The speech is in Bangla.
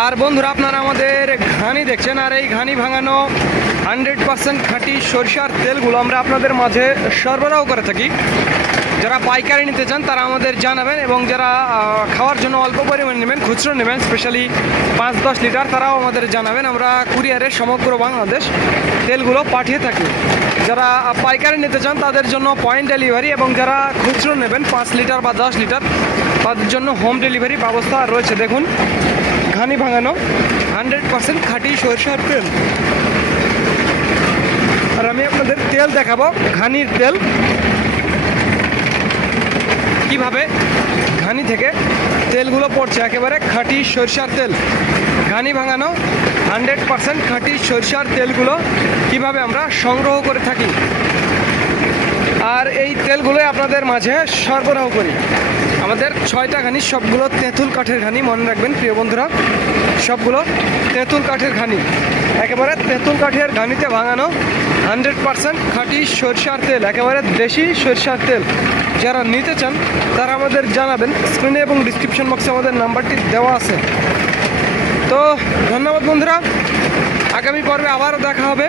আর বন্ধুরা আপনারা আমাদের ঘানি দেখছেন আর এই ঘানি ভাঙানো হান্ড্রেড পার্সেন্ট খাঁটি সরিষার তেলগুলো আমরা আপনাদের মাঝে সরবরাহ করে থাকি। যারা পাইকারি নিতে চান তারা আমাদের জানাবেন এবং যারা খাওয়ার জন্য অল্প পরিমাণ নেবেন, খুচরো নেবেন স্পেশালি পাঁচ দশ লিটার, তারাও আমাদের জানাবেন। আমরা কুরিয়ারে সমগ্র বাংলাদেশ তেলগুলো পাঠিয়ে থাকি। যারা পাইকারি নিতে চান তাদের জন্য পয়েন্ট ডেলিভারি এবং যারা খুচরো নেবেন পাঁচ লিটার বা দশ লিটার, তাদের জন্য হোম ডেলিভারি ব্যবস্থা রয়েছে। দেখুন, ঘানি ভাঙানো, হান্ড্রেড পার্সেন্ট খাঁটি সরষের তেল। তেল দেখাবো, ঘানির তেল। কীভাবে? ঘানি থেকে তেলগুলো পড়ছে, একেবারে খাঁটি সরষার তেল। ঘানি ভাঙানো হান্ড্রেড পার্সেন্ট খাঁটি সরষার তেলগুলো কীভাবে আমরা সংগ্রহ করে থাকি? আর এই তেলগুলো আপনাদের মাঝে সরবরাহ করি। আমাদের ছয়টা ঘানি, সবগুলো তেঁতুল কাঠের ঘানি, মনে রাখবেন প্রিয় বন্ধুরা। সবগুলো তেঁতুল কাঠের ঘানি। একেবারে তেঁতুল কাঠের ঘানিতে ভাঙানো হান্ড্রেড পার্সেন্ট খাঁটি সরষার তেল, একেবারে দেশি সরষার তেল। যারা নিতে চান, তারা আমাদের জানাবেন। স্ক্রিনে এবং ডিসক্রিপশন বক্সে আমাদের নাম্বারটি দেওয়া আছে। তো ধন্যবাদ বন্ধুরা। আগামী পর্বে আবারও দেখা হবে।